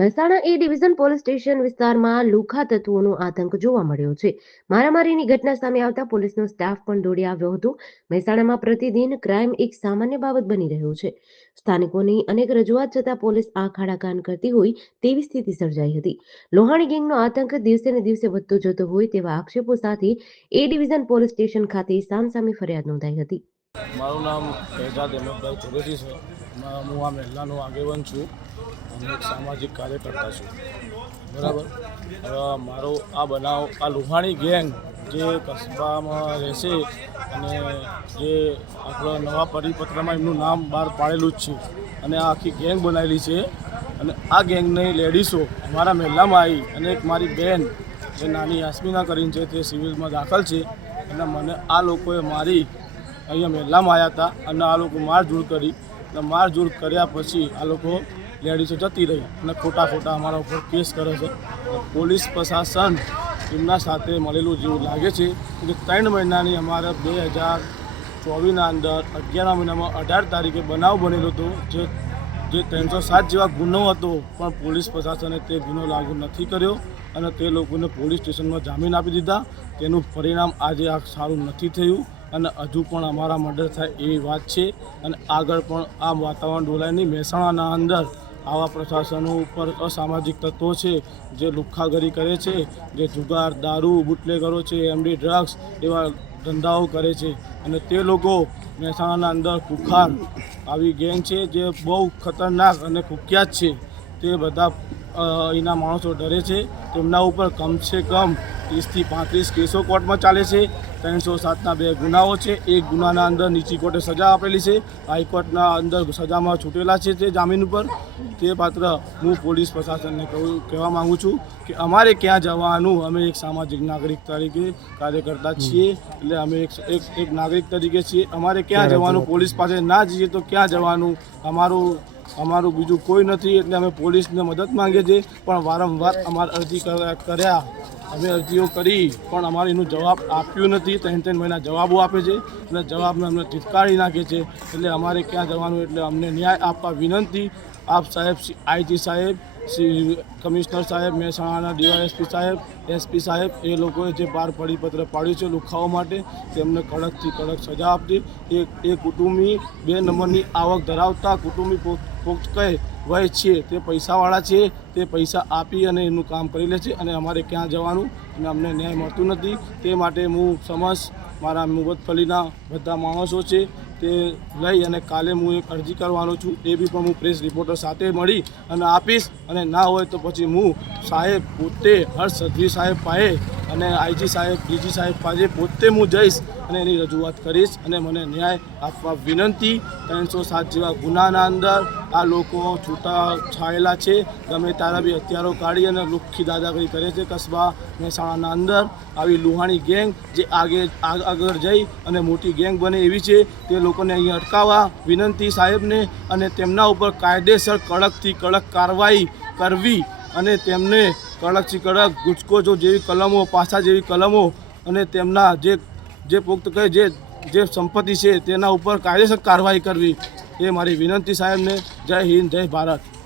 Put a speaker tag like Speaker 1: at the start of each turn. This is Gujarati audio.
Speaker 1: Mehsana A division police station વિસ્તારમાં લુખા તત્વોનો આતંક જોવા મળ્યો છે. મારામારીની ઘટના સામે આવતા પોલીસનો સ્ટાફ પણ દોડી આવ્યો હતો. મહેસાણામાં પ્રતિદિન ક્રાઇમ એક સામાન્ય બાબત બની રહ્યો છે. સ્થાનિકોની અનેક રજૂઆત છતાં પોલીસ આંખ આડા કરતી હોય તેવી સ્થિતિ સર્જાઈ હતી. લોહાણી ગેંગનો આતંક દિવસે ને દિવસે વધતો જતો હોય તેવા આક્ષેપો સાથે એ ડિવિઝન પોલીસ સ્ટેશન ખાતે સામસામે ફરિયાદ નોંધાઈ હતી.
Speaker 2: મારું નામ ચૌધરી છે. હું આ મહિલાનો આગેવાન છું. અને એક સામાજિક કાર્યકર્તા છું. બરાબર? મારો આ બનાવ, આ લુહાણી ગેંગ જે કસ્બામાં રહેશે અને જે આપણા નવા પરિપત્રમાં એમનું નામ બહાર પાડેલું જ છે અને આ આખી ગેંગ બનાવેલી છે અને આ ગેંગની લેડીઝો અમારા મહેલામાં આવી અને એક મારી બેન જે નાની યાસ્મિના કરીને છે તે સિવિલમાં દાખલ છે અને મને આ લોકોએ મારી અહીંયા મહેલામાં આવ્યા હતા અને આ લોકો મારઝૂડ કરી અને મારઝૂડ કર્યા પછી આ લોકો લેડીઝો જતી રહી અને ખોટા ખોટા અમારા ઉપર કેસ કરે છે. પોલીસ પ્રશાસન એમના સાથે મળેલું જેવું લાગે છે કે ત્રણ મહિનાની અમારે બે હજાર ચોવીસના અંદર અગિયાર મહિનામાં અઢાર તારીખે બનાવ બનેલો હતો, જે જે ત્રણસો સાત જેવા ગુનો હતો, પણ પોલીસ પ્રશાસને તે ગુનો લાગુ નથી કર્યો અને તે લોકોને પોલીસ સ્ટેશનમાં જામીન આપી દીધા. તેનું પરિણામ આજે આ સારું નથી થયું અને હજુ પણ અમારા મર્ડર થાય એવી વાત છે અને આગળ પણ આ વાતાવરણ ડોલાય નહીં મહેસાણાના અંદર આવા પ્રશાસનો ઉપર અસામાજિક તત્વો છે, જે લુખ્ખાગરી કરે છે, જે જુગાર, દારૂ, બુટલેગરો છે એમડી ડ્રગ્સ એવા ધંધાઓ કરે છે. અને તે લોકો મહેસાણાના અંદર કુખાર આવી ગેંગ છે, જે બહુ ખતરનાક અને કુખ્યાત છે. તે બધા એના માણસો ડરે છે. તેમના ઉપર કમસે કમ ત્રીસથી પાંત્રીસ કેસો કોર્ટમાં ચાલે છે. ત્રણસો સાતના બે ગુનાઓ છે. એક ગુનાના અંદર નીચી કોર્ટે સજા આપેલી છે. હાઈકોર્ટના અંદર સજામાં છૂટેલા છે તે જામીન ઉપર. તે પાત્ર હું પોલીસ પ્રશાસનને કહું કહેવા માગું છું કે અમારે ક્યાં જવાનું? અમે એક સામાજિક નાગરિક તરીકે કાર્યકર્તા છીએ. એટલે અમે એક એક એક નાગરિક તરીકે છીએ. અમારે ક્યાં જવાનું? પોલીસ પાસે ના જઈએ તો ક્યાં જવાનું? અમારું અમારું બીજું કોઈ નથી. એટલે અમે પોલીસને મદદ માંગીએ છીએ. પણ વારંવાર અમારે અરજી કર્યા અમે અરજીઓ કરી, પણ અમારે એનું જવાબ આપ્યું નથી. ત્રણ ત્રણ મહિના જવાબો આપે છે અને જવાબને અમને ધિક્કારી નાખે છે. એટલે અમારે ક્યાં જવાનું, એટલે અમને ન્યાય આપવા વિનંતી. આપ સાહેબ આઈજી સાહેબ શ્રી કમિશનર સાહેબ, મહેસાણાના ડીવાયએસપી સાહેબ, એસપી સાહેબ, એ લોકોએ જે બાર પરિપત્ર પાડ્યું છે લુખાઓ માટે, તેમને કડકથી કડક સજા આપતી એ એ કુટુંબી, બે નંબરની આવક ધરાવતા કુટુંબી પો- પોક્ત કહે વય છે, તે પૈસાવાળા છે, તે પૈસા આપી અને એનું કામ કરી લે છે અને અમારે ક્યાં જવાનું અને અમને ન્યાય મળતું નથી. તે માટે હું સમસ, મારા મુગતફલીના બધા માણસો છે, તે લઈ અને કાલે હું એક અરજી કરવાનો છું, એ બી પણ હું પ્રેસ રિપોર્ટર સાથે મળી અને આપીશ અને ના હોય તો પછી હું સાહેબ પોતે હર્ષ સદવી સાહેબ પાસે અને આઈજી સાહેબ ડીજી સાહેબ પાસે પોતે હું જઈશ અને એની રજૂઆત કરીશ અને મને ન્યાય આપવા વિનંતી. ત્રણસો સાત જેવા ગુનાના અંદર આ લોકો છૂટા છાયેલા છે. ગમે તારા બી હથિયારો કાઢી અને લુખ્ખી દાદાગીરી કરે છે કસ્બા મહેસાણાના અંદર. આવી લુહાણી ગેંગ જે આગ- આગળ જઈ અને મોટી ગેંગ બને એવી છે, તે લોકોને અહીં અટકાવવા વિનંતી સાહેબને અને તેમના ઉપર કાયદેસર કડકથી કડક કાર્યવાહી કરવી અને તેમને કડકથી કડક ગુજકોજો જેવી કલમો પાસા જેવી કલમો અને તેમના જે જે પુખ્ત કહે, જે જે સંપત્તિ છે તેના ઉપર કાયદેસર કાર્યવાહી કરવી એ મારી વિનંતી સાહેબને. જય હિન્દ, જય ભારત.